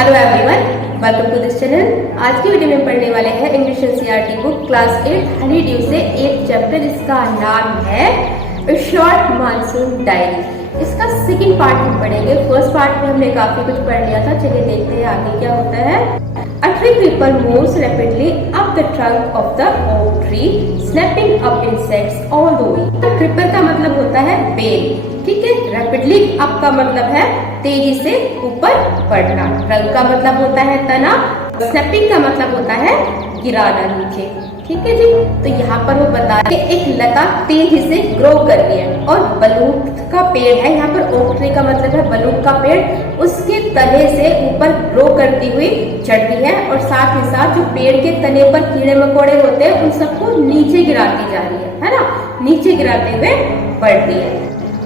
Hello everyone, welcome to this channel. आज की video में पढ़ने वाले हैं English NCERT book class 8 Honeydew से एक चैप्टर जिसका नाम है शॉर्ट मानसून डायरी। इसका सेकंड पार्ट हम पढ़ेंगे। फर्स्ट पार्ट में हमने काफी कुछ पढ़ लिया था। चलिए देखते हैं आगे क्या होता है। A tree creeper moves rapidly up the trunk of the oak tree, snapping up insects all the way. तो creeper का मतलब होता है बेल, ठीक है। रैपिडली अप का मतलब है तेजी से ऊपर बढ़ना। ट्रंक का मतलब होता है तना। स्नैपिंग का मतलब होता है गिराना नीचे, ठीक है जी। तो यहाँ पर वो बता रहे एक लता तेजी से ग्रो कर रही है और बलूत का पेड़ है। यहाँ पर ओक ट्री का मतलब है बलूत का पेड़, उसके तने से ऊपर ग्रो करती हुई चढ़ रही है और साथ ही साथ जो पेड़ के तने पर कीड़े मकोड़े होते हैं उन सबको नीचे गिराती जा रही है ना, नीचे गिराते हुए बढ़ रही है।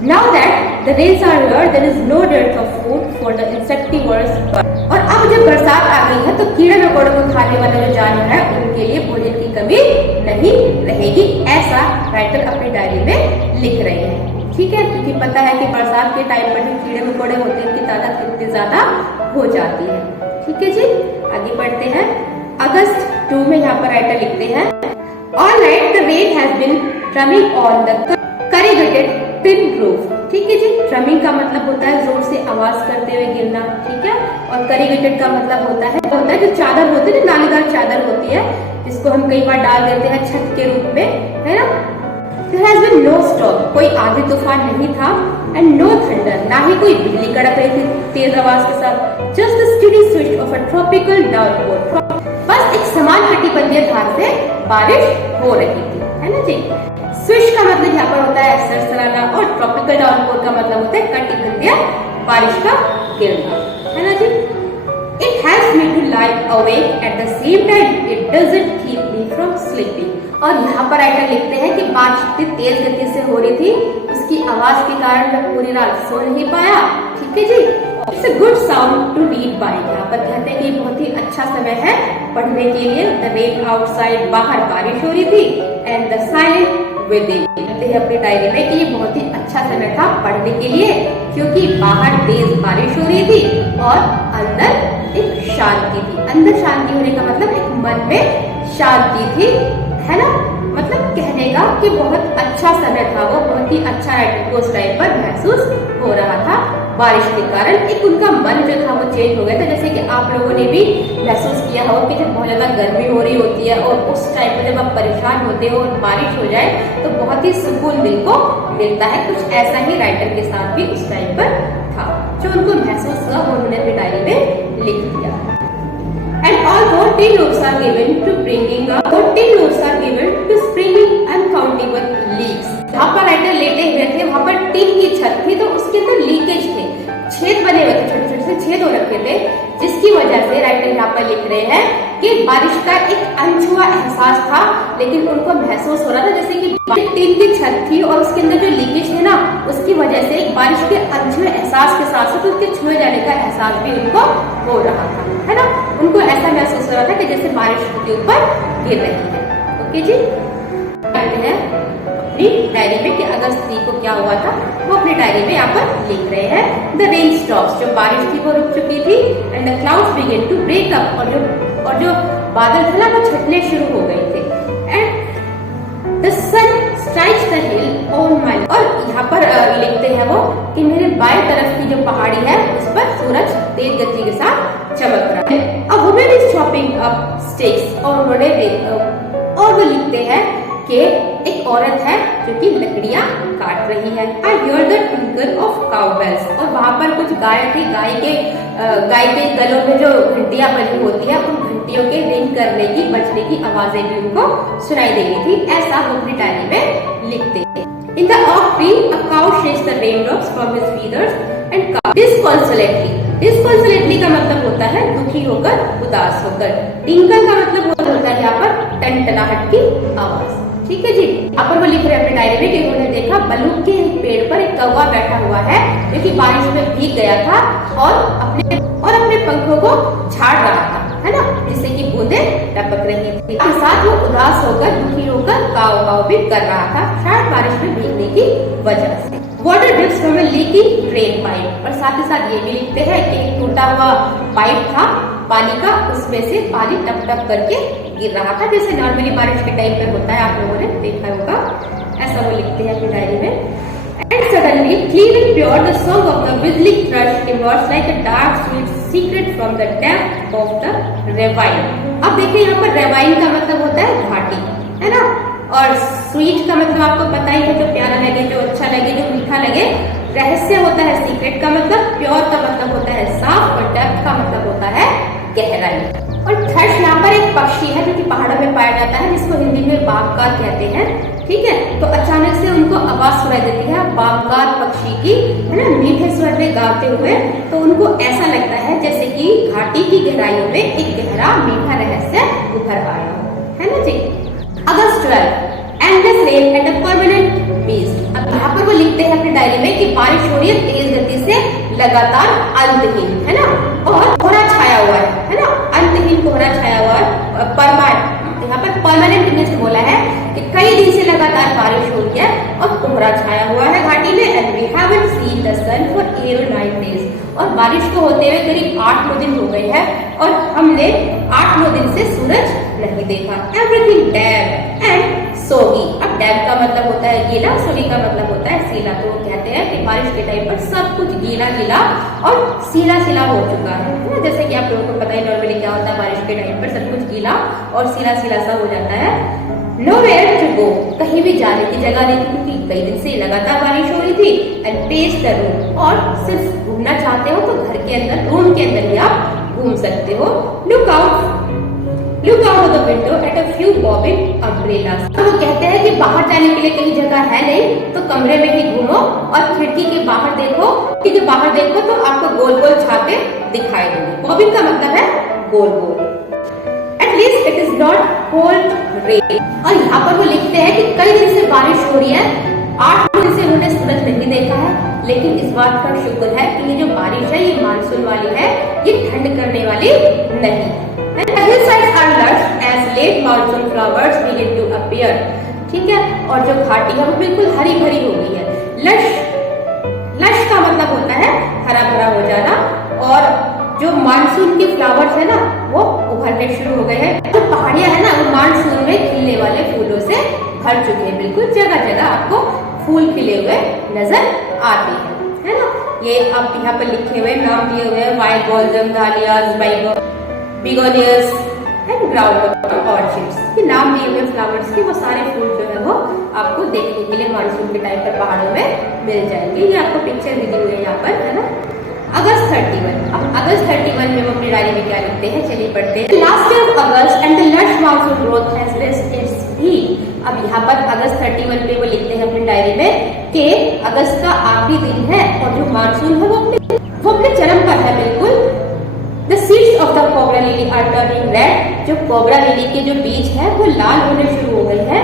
Now that the rains are here, there is no dearth of food for the insectivorous birds. और अब जब बरसात आ गई है तो कीड़े मकोड़ों को खाने वाले जो जानवर है उनके लिए भोजन की कमी नहीं रहेगी, ऐसा राइटर अपनी डायरी में लिख रहे हैं, ठीक है। क्योंकि पता है कि बरसात के टाइम पर जो कीड़े मकोड़े होते हैं उनकी तादाद कितनी ज्यादा हो जाती है, ठीक है जी। आगे बढ़ते हैं। अगस्त 2 में यहाँ पर राइटर लिखते हैं All night the rain has been drumming on the corrugated tin roof, ठीक है जी। ड्रमिंग का मतलब होता है जोर से आवाज करते हुए गिरना, ठीक है। और करीगेटेड का मतलब होता है जो चादर होती है, नालीदार चादर होती है जिसको हम कई बार डाल देते हैं छत के रूप में, है ना। There has been no storm, कोई आंधी तूफान नहीं था, and no thunder, ना ही कोई बिजली कड़क रही थी तेज आवाज के साथ। Just the steady swish of a tropical downpour, बस एक समान कटिबंधीय धार से बारिश हो रही थी, है ना जी। स्विश का मतलब यहाँ पर होता है सरसराना और ट्रॉपिकल डाउनपोर का मतलब होता है कटिबंधीय बारिश का गिरना, है ना जी। It helps me to lie awake at the same time it doesn't keep me from sleeping. और यहाँ पर राइटर लिखते हैं कि बारिश इतनी तेज गति से हो रही थी, उसकी आवाज के कारण मैं पूरी रात सो नहीं पाया, ठीक है जी। It's a good sound to read by. यहाँ पर कहते हैं कि बहुत ही अच्छा समय है पढ़ने के लिए। The rain outside, बाहर बारिश हो रही थी, and the silent within. कहते हैं अपनी डायरी में कि ये बहुत ही अच्छा समय था पढ़ने के लिए क्योंकि बाहर तेज बारिश हो रही थी और अंदर एक शांति थी। अंदर शांति होने का मतलब एक मन में शांति थी, है ना। मतलब कहने का कि बहुत अच्छा समय था, वो बहुत ही अच्छा राइटर को उस टाइम पर महसूस हो रहा था बारिश के कारण। एक उनका मन जो था वो चेंज हो गया था। जैसे कि आप लोगों ने भी महसूस किया हो कि जब बहुत ज्यादा गर्मी हो रही होती है और उस टाइम पर जब आप परेशान होते हो और बारिश हो जाए तो बहुत ही सुकून दिल को मिलता है। कुछ ऐसा ही राइटर के साथ भी उस टाइम पर था। जो उनको महसूस हुआ वो उन्होंने अपनी डायरी में लिख दिया। And although 10 ropes are given to bringing up, 10 ropes are given to springing uncountable leaks. जहाँ पर राइटर लेटे हुए थे वहाँ पर टीन की छत थी तो उसके अंदर लीकेज थे, छेद बने हुए थे, छोटे छोटे से छेद हो रखे थे, जिसकी वजह से राइटर यहाँ पर लिख रहे हैं कि बारिश का एक अनछुआ एहसास था। लेकिन उनको महसूस हो रहा था जैसे कि टीन की छत थी और उसके अंदर जो लीकेज है ना उसकी वजह से एक बारिश के अनछुए एहसास के साथ साथ उसके छुए जाने का एहसास भी उनको हो रहा था, है ना। उनको ऐसा महसूस हो रहा था कि जैसे बारिश उनके ऊपर गिर रही है। ओके जी। कहते हैं अपनी डायरी में कि अगस्त 3 को क्या हुआ था वो अपनी डायरी में यहाँ पर लिख रहे हैं। द रेन स्टॉप्स, जो बारिश थी वो रुक चुकी थी, and the clouds begin to break up, और जो बादल थे ना वो छटने शुरू हो गए थे। And the sun strikes the hill on my, और यहाँ पर लिखते हैं वो कि मेरे बाएं तरफ की जो पहाड़ी है उस पर सूरज तेज गति के साथ चमक रहा है। अब women is chopping up sticks, और वो लिखते हैं कि एक औरत है जो कि लकड़ियां काट रही है। I hear the twinkle of cowbells, और वहां पर कुछ गाय थी, गाय के गलों में जो घंटियां बनी होती है उन घंटियों के रिंग करने की बजने की आवाजें भी उनको सुनाई दे रही थी। ऐसा वो अपनी डायरी में लिखते हैं। In the oak tree a cow shakes the raindrops from his feathers and disconsolately का मतलब होता है दुखी होकर, उदास होकर। टिंकल का मतलब होता है यहाँ पर टनटनाहट की आवाज, ठीक है जी। यहाँ पर वो लिख रहे हैं अपने डायरी में कि उन्होंने देखा बलूत के एक पेड़ पर एक कौवा बैठा हुआ है जो कि बारिश में भीग गया था और अपने पंखों को झाड़ रहा था, है ना, जिससे कि बूंदें टपक रही थी। साथ वो उदास होकर, दुखी होकर काव काव भी कर रहा था, शायद बारिश में भीगने की वजह से। Water drips from a leaky drain pipe, और साथ ही साथ ये भी लिखते हैं कि एक टूटा हुआ पाइप था पानी का, उसमें से पानी टप टप करके गिर रहा था, जैसे नॉर्मली बारिश के टाइम पे होता है, आप लोगों ने देखा होगा, ऐसा वो लिखते हैं अपनी डायरी में। And suddenly, clean and pure, the song of the whistling thrush emerged like a dark, sweet secret from the depth of the ravine. अब देखिए यहाँ पर ravine का मतलब होता है घाटी, है ना, और स्वीट का मतलब आपको पता ही है, जो प्यारा लगे, जो अच्छा लगे, जो मीठा लगे। रहस्य होता है सीक्रेट का मतलब, प्योर का मतलब होता है साफ, और डेप्थ का मतलब होता है गहराई। और थ्रश यहाँ पर एक पक्षी है जो कि पहाड़ों में पाया जाता है, जिसको हिंदी में बागकार कहते हैं, ठीक है। तो अचानक से उनको आवाज सुनाई देती है बागकार पक्षी की, है ना, मीठे स्वर में गाते हुए। तो उनको ऐसा लगता है जैसे कि घाटी की गहराइयों में एक गहरा मीठा रहस्य उभर आया हो, है ना जी। अगस्त 12, endless rain and a permanent peace। अब यहाँ पर वो लिखते हैं अपनी डायरी में कि बारिश हो रही है तेज गति से, लगातार, अंतहीन, है ना, और कोहरा छाया हुआ है ना, अंतहीन कोहरा छाया हुआ है। यहाँ पर परमानेंट मिस्ट बोला है कि कई दिन से लगातार बारिश हो रही है और कोहरा छाया हुआ है घाटी में। And we haven't seen the sun for 8 or 9 days, और बारिश को होते हुए करीब 8-9 दिन हो गए हैं और हमने 8-9 दिन से सूरज नहीं देखा। एवरीथिंग डैम एंड सोगी। अब डैम का मतलब होता है गीला, सोगी का मतलब होता है सीला। तो वो कहते हैं कि बारिश के टाइम पर सब कुछ गीला गीला और सीला सीला हो चुका है ना, जैसे कि आप लोगों को पता है नॉर्मली क्या होता है, बारिश के टाइम पर सब कुछ गीला और सीला सीला सा हो जाता है। Nowhere to go, कहीं भी जाने की जगह नहीं, क्योंकि कई दिन से लगातार बारिश हो रही थी। एंड पेस द रूम, और सिर्फ घूमना चाहते हो तो घर के अंदर, रूम के अंदर ही आप घूम सकते हो। Look out of the window at a few bobbing umbrellas. तो वो कहते हैं कि बाहर जाने के लिए कहीं जगह है नहीं, तो कमरे में ही घूमो और खिड़की के बाहर देखो, कि जो बाहर देखो तो आपको गोल गोल छाते दिखाई देंगे। बॉबिंग का मतलब है गोल गोल। At least it is not cold rain. और यहाँ पर वो लिखते हैं कि कई दिन से बारिश हो रही है, 8 दिन से उन्होंने सूरज नहीं देखा है, लेकिन इस बात का शुक्र है कि ये जो बारिश है ये मानसून वाली है, ये ठंड करने वाली नहीं। And the hillsides are lush as late monsoon flowers begin to appear, ठीक है। और जो घाटी है वो बिल्कुल हरी भरी हो गई है। लश का मतलब होता है हरा भरा हो जाना, और जो मानसून के फ्लावर्स है ना वो उभरने शुरू हो गए हैं। जो पहाड़ियां है ना वो मानसून में खिलने वाले फूलों से भर चुके हैं, बिल्कुल जगह जगह आपको फूल खिले हुए नजर आते हैं, है ना। ये आप यहाँ पर लिखे हुए नाम दिए हुए हैं, वाइट बॉल्सम, डालियाज, बिगोनियस एंड ग्राउंड ऑर्चिड्स, के नाम दिए हुए फ्लावर्स के वो सारे फूल जो है वो आपको देखने के लिए मानसून के टाइम पर पहाड़ों में मिल जाएंगे। ये आपको पिक्चर भी दी हुई है यहाँ पर, है ना। अगस्त 31, अब अगस्त 31 में वो अपनी डायरी में क्या लिखते हैं, चलिए पढ़ते हैं। Last day of August and the lush monsoon growth has rest it's heat. अब यहाँ पर अगस्त 31 में वो लिखते हैं अपनी डायरी में कि अगस्त का आखिरी दिन है और जो मानसून है वो अपने चरम पर है बिल्कुल। The seeds of the cobra lily are turning red, जो कोबरा लिली के जो बीज है वो लाल होने शुरू हो गए हैं।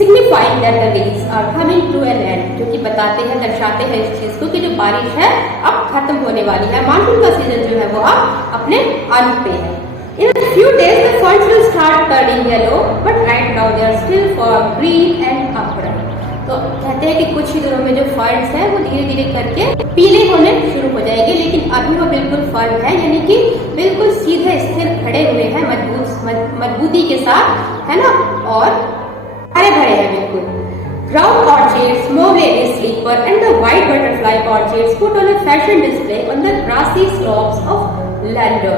Signifying that the days are coming to an end, जो कि बताते हैं, दर्शाते हैं इस चीज को कि जो बारिश है अब खत्म होने वाली है, मानसून का सीजन जो है वो अब अपने अंत पे है। In a few days the funds will start turning yellow, but right now they are still for green and upright। तो कहते हैं कि कुछ ही दिनों में जो फर्न्स है वो धीरे धीरे करके पीले होने शुरू हो जाएंगे, लेकिन अभी वो बिल्कुल फर्म है, यानी कि बिल्कुल सीधे स्थिर खड़े हुए हैं मजबूती के साथ, है ना, और हरे भरे हैं बिल्कुल। Ground orchids, mauve lady slipper and the white butterfly orchids put on a fashion display on the grassy slopes of Landour.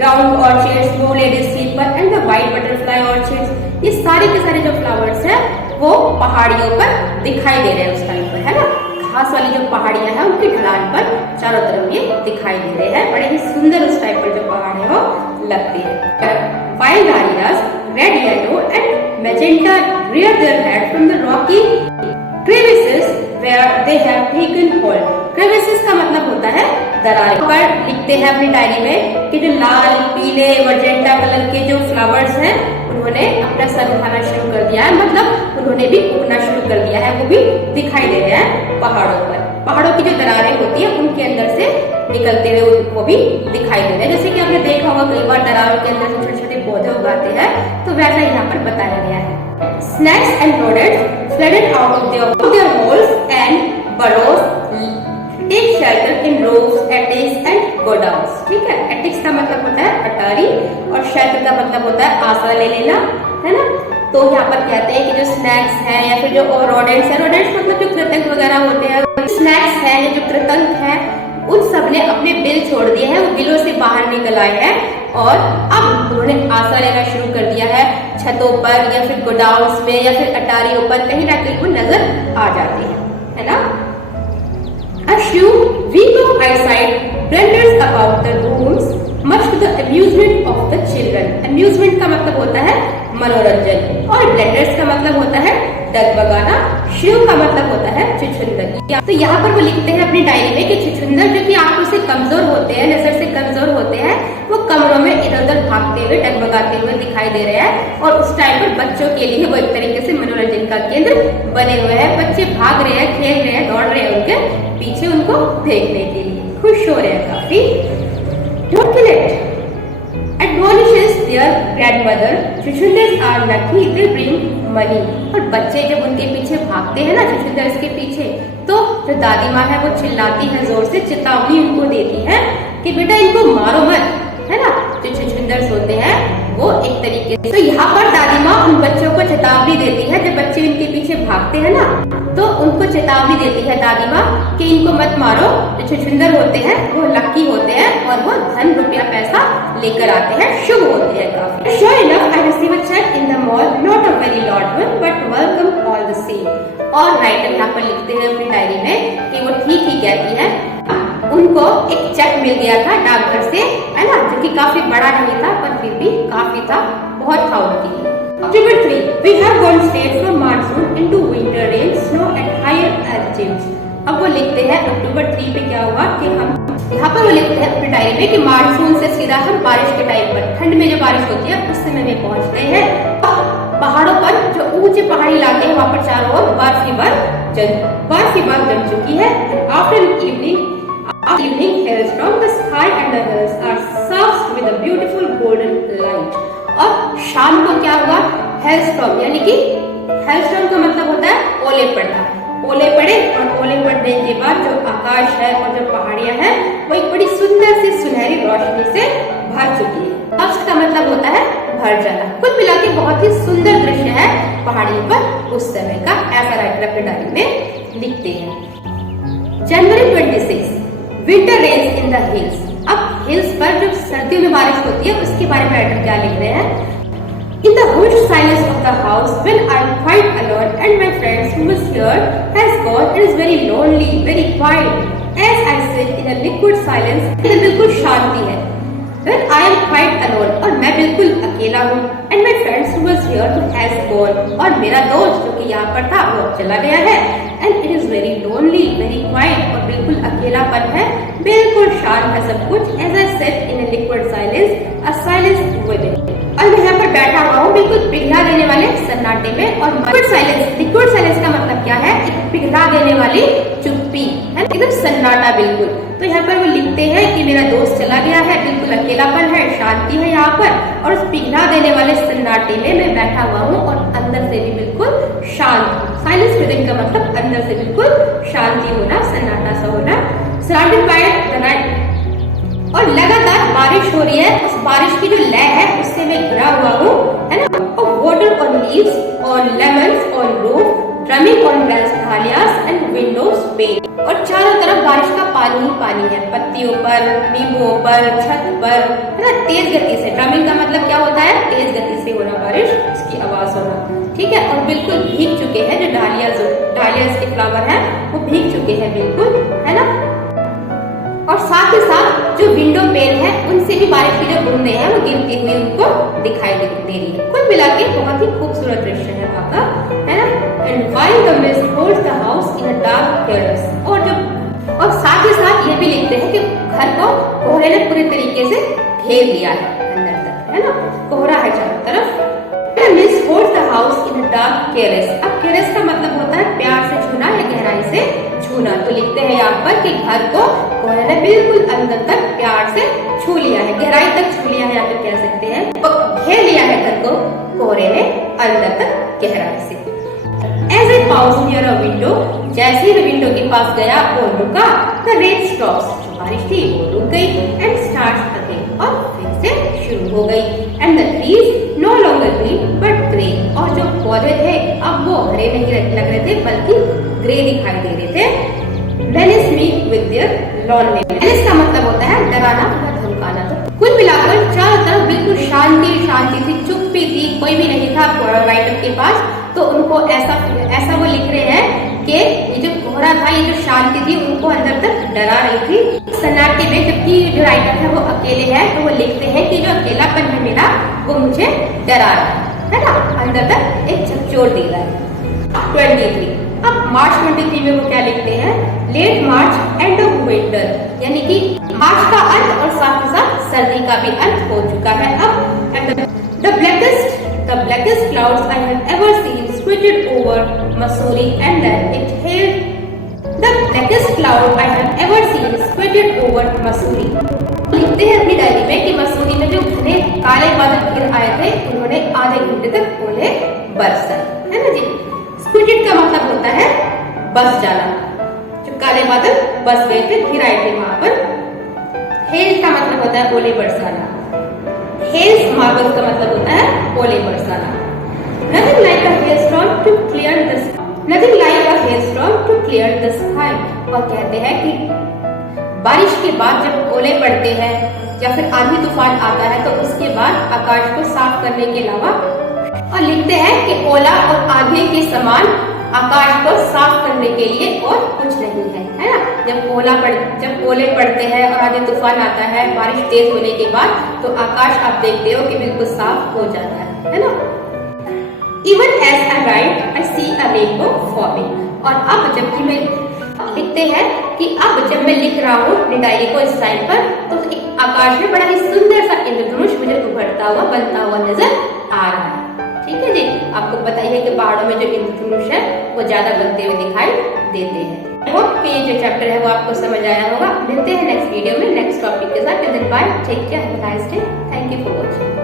Ground orchids, mauve lady slipper and the white butterfly orchids, ये सारे के सारे जो फ्लावर्स हैं वो पहाड़ियों पर दिखाई दे रहे हैं उस टाइम पर, है ना। घास वाली जो पहाड़ियां हैं उनकी ढलान पर चारों तरफ ये दिखाई दे रहे हैं, बड़े ही सुंदर उस टाइप पर जो पहाड़ है वो लगते हैं। Wild dahlias, red, yellow and magenta rear their head from the rocky crevices where they have taken hold। crevices का मतलब होता है दरारें। पर लिखते हैं अपनी डायरी में कि जो लाल, पीले, मजेंटा कलर के जो फ्लावर्स हैं उन्होंने अपना सर उठाना शुरू कर दिया है, मतलब उन्होंने भी उगना शुरू कर दिया है, वो भी दिखाई दे रहे हैं पहाड़ों पर। पहाड़ों की जो दरारें होती है उनके अंदर से निकलते हुए वो भी दिखाई दे रहे हैं। जैसे कि आपने देखा होगा कई बार दरारों के अंदर छोटे छोटे पौधे उगाते हैं, तो वैसा यहाँ पर बताया गया है। Snakes and rodents flooded out of their holes and burrows take shelter in roofs, attics and godowns। ठीक है, attics का मतलब होता है अटारी और shelter का मतलब होता है आसरा ले लेना, है ना। तो यहाँ पर कहते हैं कि जो स्नैक्स हैं या फिर जो रोडेंट्स है, रोडेंट्स मतलब जो कृतंक वगैरह होते हैं, स्नैक्स है या जो कृतंक है, उन सब ने अपने बिल छोड़ दिए हैं, वो बिलों से बाहर निकल आए हैं और अब उन्होंने आसरा लेना शुरू कर दिया है। छतों पर या फिर गोडाउन्स में या फिर अटारियों पर कहीं ना कहीं वो नजर आ जाते हैं, है ना। A few weak of eyesight blunders about the rooms, much to the amusement of the children। amusement का मतलब होता है मनोरंजन और blunders का मतलब होता है डगमगाना। शिव का मतलब होता है छुछुंदर। तो यहाँ पर वो लिखते हैं अपनी डायरी में कि छुछुंदर जो कि आंखों से कमजोर होते हैं, नजर से कमजोर होते हैं, वो कमरों में इधर उधर भागते हुए डगमगाते हुए दिखाई दे रहे हैं और उस टाइम पर बच्चों के लिए वो एक तरीके से मनोरंजन का केंद्र बने हुए हैं। बच्चे भाग रहे हैं, खेल रहे हैं, दौड़ रहे हैं उनके पीछे उनको देखने के लिए, खुश हो रहे हैं काफी। Don't kill it admonishes their grandmother, छुछुंदर्स are lucky they bring money। और बच्चे जब उनके पीछे भागते हैं ना, छुछुंदर्स के पीछे, तो जो दादी माँ है वो चिल्लाती है, जोर से चेतावनी उनको देती है कि बेटा इनको मारो मत, है ना। जो छुछुंदर्स होते हैं वो एक तरीके से, तो यहाँ पर दादी माँ उन बच्चों को चेतावनी देती है, जब बच्चे उनके पीछे भागते हैं ना, तो उनको चेतावनी देती है दादी माँ कि इनको मत मारो। जो छुछुंदर होते हैं वो लकी होते हैं और वो धन रुपया पैसा लेकर आते हैं, शुभ होते हैं काफी। Sure enough, I receive a check in the mall, not a very large one, but welcome all the same। और राइटर यहाँ पर लिखते हैं अपनी डायरी में कि वो ठीक ही कहती है, उनको एक चेक मिल गया था डाकघर से, है ना, जो कि काफी बड़ा नहीं था पर फिर भी काफी था, बहुत था उनकी। October 3, we have gone straight from monsoon into winter rain, snow at higher altitudes। अब वो लिखते हैं अक्टूबर 3 पे क्या हुआ कि हम, यहाँ पर वो लिखते हैं अपनी डायरी में कि मानसून से सीधा हम बारिश के टाइम पर, ठंड में जो बारिश होती है उस समय में पहुंच गए हैं। पहाड़ों पर जो ऊंचे पहाड़ी इलाके हैं वहाँ पर चारों ओर बर्फ ही बर्फ जम चुकी है। After evening hailstorm, the sky and the hills are soused with a beautiful golden light। और शाम को क्या हुआ, हेलस्टॉर्म, यानी कि हेलस्टॉर्म का मतलब होता है ओले पड़ना। ओले पड़े और ओले पड़ने के बाद जो आकाश है और जो पहाड़ियां हैं वो एक बड़ी सुंदर सी सुनहरी रोशनी से भर चुकी है। तप्स का मतलब होता है भर जाना। कुल मिला के बहुत ही सुंदर दृश्य है पहाड़ियों पर उस समय का, ऐसा राइटर अपनी डायरी में लिखते हैं। January 26, winter rains in the hills. अब हिल्स पर जो सर्दियों में बारिश होती है उसके बारे में राइटर क्या लिख रहे हैं। In the hushed silence of the house, when I am quite alone and my friends who was here has gone, it is very lonely, very quiet. As I sit in a liquid silence, ये बिल्कुल शांति है। When I am quite alone, और मैं बिल्कुल अकेला हूँ, and my friends who was here has gone, और मेरा दोस्त जो कि यहाँ पर था वो चला गया है, and it is very lonely, very quiet, और बिल्कुल अकेलापन है, बिल्कुल शांत है सब कुछ। As I sit in a liquid silence, a silence within। और मैं यहाँ पर बैठा हुआ हूँ बिल्कुल पिघला देने वाले सन्नाटे में। और लिक्विड साइलेंस का मतलब क्या है, एक पिघला देने वाली चुप्पी है, एकदम सन्नाटा बिल्कुल। तो यहाँ पर वो लिखते हैं कि मेरा दोस्त चला गया है, बिल्कुल अकेलापन है, शांति है यहाँ पर, और उस पिघला देने वाले सन्नाटे में मैं बैठा हुआ हूँ और अंदर से भी बिल्कुल शांत। साइलेंस विदिन का मतलब अंदर से बिल्कुल शांति होना, सन्नाटा सा होना। सराउंडेड बाय द नाइट, और लगातार बारिश हो रही है, उस बारिश की जो लय है उससे मैं घिरा हुआ हूँ, है ना। और water on leaves, on lemons, on roof, drumming on bells, dahlias and windows pane. और चारों तरफ बारिश का पानी ही पानी है, पत्तियों पर, नींबुओं पर, छत पर, है ना, तेज गति से। ड्रमिंग का मतलब क्या होता है, तेज गति से होना बारिश, उसकी आवाज होना, ठीक है। और बिल्कुल भीग चुके हैं, जो डालियास के फ्लावर है वो भीग चुके हैं बिल्कुल, है ना। और साथ ही साथ जो विंडो पेन है उनसे भी बारिश की जो बूंदें हैं वो गिरती हुई उनको दिखाई दे रही है। कुल मिला के बहुत ही खूबसूरत दृश्य है वहाँ का, है ना। And while the mist holds the house in a dark terrace, और साथ ही साथ ये भी लिखते हैं कि घर को कोहरे ने पूरे तरीके से घेर लिया है अंदर तक, है ना, कोहरा है चारों तरफ। The mist holds the house in a dark terrace। अब terrace का मतलब होता है प्यार से छूना या गहराई से छूना। तो लिखते हैं यहाँ पर कि घर को कोहरे ने बिल्कुल अंदर तक प्यार से छू लिया है, गहराई तक छू लिया है, या फिर कह सकते हैं घेर लिया है घर को कोहरे ने अंदर तक गहराई से। As I passed near a window, जैसे ही विंडो के पास गया वो रुका। The rain stops, जो बारिश थी वो रुक गई। And starts again, और फिर से शुरू हो गई। And the trees no longer green but grey, और जो पौधे थे अब वो हरे नहीं लग रहे थे बल्कि ग्रे दिखाई दे रहे थे। Menace me with their loneliness. Menace का मतलब होता है डराना या धमकाना। तो कुल मिलाकर चारों तरफ बिल्कुल शांति थी, चुप्पी थी, कोई भी नहीं था राइटर के पास। तो उनको ऐसा वो लिख रहे हैं कि ये जो कोहरा था, ये जो शांति थी उनको अंदर तक डरा रही थी सन्नाटे में। जबकि जो राइटर है वो अकेले है, तो वो लिखते हैं कि जो अकेलापन है मेरा वो मुझे डरा रहा है ना, अंदर तक एक झकझोर दे रहा है। 23 अब मार्च 23 में वो क्या लिखते हैं, late March end of winter, यानी कि मार्च का अंत और साथ ही साथ सर्दी का भी अंत हो चुका है अब। And the blackest clouds I have ever seen squirted over Missouri and then it hailed the blackest cloud I have ever seen squirted over Missouri। लिखते हैं अपनी डायरी में कि मसूरी में जो घने काले बादल घिर आए थे उन्होंने आधे घंटे तक ओले बरसाए, है ना जी। स्क्विटेड का मतलब होता है बस जाना, जो काले बादल बस गए थे, घिर आए थे वहां पर। हेल का मतलब होता है ओले बरसाना। हेल्स मार्बल्स का मतलब होता है ओले Barsana. Nothing like a hailstorm to clear the nothing like a hailstorm to clear the sky। और कहते हैं कि बारिश के बाद जब ओले पड़ते हैं या फिर आंधी तूफान आता है तो उसके बाद आकाश को साफ करने के अलावा, और लिखते हैं कि ओला और आंधी के समान आकाश को साफ करने के लिए और कुछ नहीं है ना। जब ओले पड़ते हैं और आंधी तूफान आता है बारिश तेज होने के बाद, तो आकाश आप देखते हो कि बिल्कुल साफ हो जाता है ना। Even as I write, I see a rainbow forming। और अब जबकि मैं लिखते हैं कि अब जब मैं लिख रहा हूँ अपनी डायरी को इस टाइम पर, तो एक आकाश में बड़ा ही सुंदर सा इंद्रधनुष मुझे उभरता हुआ बनता हुआ नजर आ रहा है। ठीक है जी, आपको पता ही है कि पहाड़ों में जो इंद्रधनुष है वो ज्यादा बनते हुए दिखाई देते हैं। होप कि ये जो चैप्टर है वो आपको समझ आया होगा। मिलते हैं नेक्स्ट वीडियो में नेक्स्ट टॉपिक के साथ। Till then bye, take care, have a nice day, thank you for watching.